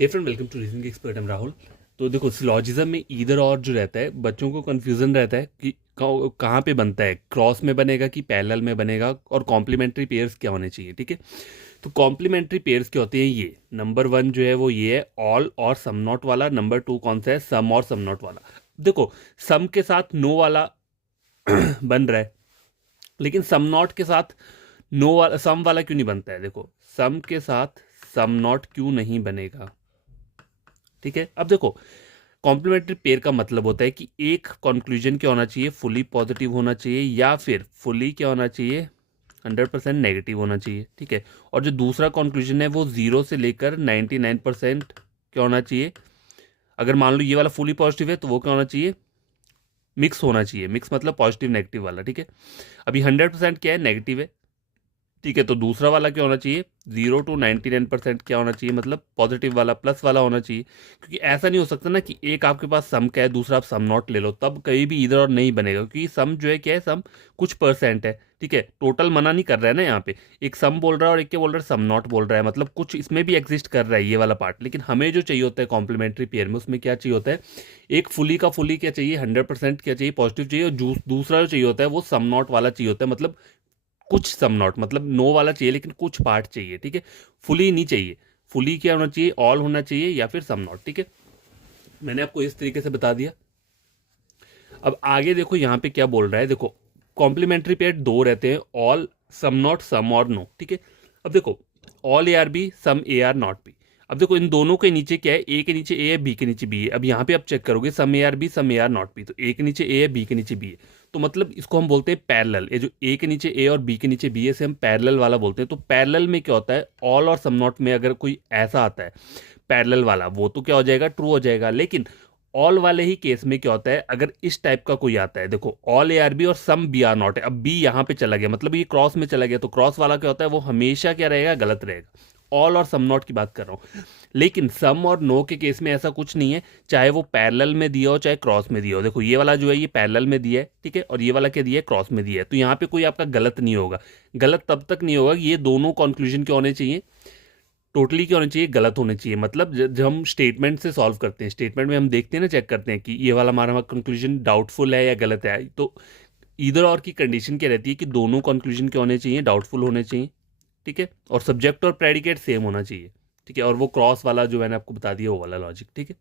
Hey friend, welcome to reasoning expert. Am Rahul. तो देखो, syllogism में ईदर और जो रहता है, बच्चों को कन्फ्यूजन रहता है कि कहाँ पे बनता है, क्रॉस में बनेगा कि पैरेलल में बनेगा, और कॉम्प्लीमेंट्री पेयर्स क्या होने चाहिए। ठीक है, तो कॉम्प्लीमेंट्री पेयर्स क्या होते हैं, ये नंबर वन जो है वो ये है ऑल और सम नॉट वाला। नंबर टू कौन सा है, सम और सम नॉट वाला। देखो, सम के साथ नो वाला बन रहा है, लेकिन सम नॉट के साथ नो वाला, सम वाला क्यों नहीं बनता है। देखो, सम के साथ सम नॉट क्यों नहीं बनेगा। ठीक है, अब देखो, कॉम्प्लीमेंट्री पेयर का मतलब होता है कि एक कंक्लूजन क्या होना चाहिए, फुली पॉजिटिव होना चाहिए, या फिर फुली क्या होना चाहिए, 100% नेगेटिव होना चाहिए। ठीक है, और जो दूसरा कंक्लूजन है वो 0 से लेकर 99% क्या होना चाहिए। अगर मान लो ये वाला फुली पॉजिटिव है तो वो क्या होना चाहिए, मिक्स होना चाहिए। मिक्स मतलब पॉजिटिव नेगेटिव वाला। ठीक है, अभी 100% क्या है, नेगेटिव है। ठीक है, तो दूसरा वाला क्या होना चाहिए, 0 to 99% क्या होना चाहिए, मतलब पॉजिटिव वाला, प्लस वाला होना चाहिए। क्योंकि ऐसा नहीं हो सकता ना कि एक आपके पास सम का है, दूसरा आप सम नॉट ले लो, तब कहीं भी इधर और नहीं बनेगा। क्योंकि सम जो है क्या है, सम कुछ परसेंट है। ठीक है, टोटल मना नहीं कर रहा है ना यहाँ पे। एक सम बोल रहा है और एक क्या बोल रहा है, सम नॉट बोल रहा है, मतलब कुछ इसमें भी एग्जिस्ट कर रहा है ये वाला पार्ट। लेकिन हमें जो चाहिए होता है कॉम्प्लीमेंट्री पेयर में, उसमें क्या चाहिए होता है, एक फुली का फुली क्या चाहिए, 100% क्या चाहिए, पॉजिटिव चाहिए। और दूसरा जो चाहिए होता है वो सम नॉट वाला चाहिए होता है, मतलब कुछ सम नॉट, मतलब नो वाला चाहिए लेकिन कुछ पार्ट चाहिए। ठीक है, फुली नहीं चाहिए। फुली क्या होना चाहिए, ऑल होना चाहिए या फिर सम नॉट। ठीक है, मैंने आपको इस तरीके से बता दिया। अब आगे देखो यहाँ पे क्या बोल रहा है। देखो, कॉम्प्लीमेंट्री पेयर दो रहते हैं, ऑल, सम नॉट, सम और नो। ठीक है, अब देखो, all A are B, some A are not B. अब देखो, इन दोनों के नीचे क्या है, ए के नीचे ए है, बी के नीचे बी है। अब यहाँ पे आप चेक करोगे, some A are B, some A are not B, तो ए के नीचे ए है, बी के नीचे बी है। तो मतलब इसको हम बोलते हैं पैरेलल। ये जो ए के नीचे ए और बी के नीचे बी है, इसे हम पैरेलल वाला बोलते हैं। तो पैरेलल में क्या होता है, ऑल और सम नॉट में अगर कोई ऐसा आता है पैरेलल वाला, वो तो क्या हो जाएगा, ट्रू हो जाएगा। लेकिन ऑल वाले ही केस में क्या होता है, अगर इस टाइप का कोई आता है, देखो ऑल ए आर बी और सम बी आर नॉट है, अब बी यहाँ पे चला गया, मतलब ये क्रॉस में चला गया, तो क्रॉस वाला क्या होता है, वो हमेशा क्या रहेगा, गलत रहेगा। ऑल और सम नॉट की बात कर रहा हूँ। लेकिन सम और नो के केस में ऐसा कुछ नहीं है, चाहे वो पैरेलल में दिया हो चाहे क्रॉस में दिया हो। देखो, ये वाला जो है ये पैरेलल में दिया है, ठीक है, और ये वाला क्या दिया है, क्रॉस में दिया है। तो यहाँ पे कोई आपका गलत नहीं होगा। गलत तब तक नहीं होगा कि ये दोनों कंक्लूजन क्या होने चाहिए, टोटली क्या होना चाहिए, गलत होने चाहिए। मतलब जब हम स्टेटमेंट से सॉल्व करते हैं, स्टेटमेंट में हम देखते हैं ना, चेक करते हैं कि ये वाला हमारा कंक्लूजन डाउटफुल है या गलत है, तो इधर और की कंडीशन क्या रहती है कि दोनों कंक्लूजन क्या होने चाहिए, डाउटफुल होने चाहिए। ठीक है, और सब्जेक्ट और प्रेडिकेट सेम होना चाहिए। ठीक है, और वो क्रॉस वाला जो मैंने आपको बता दिया वो वाला लॉजिक। ठीक है।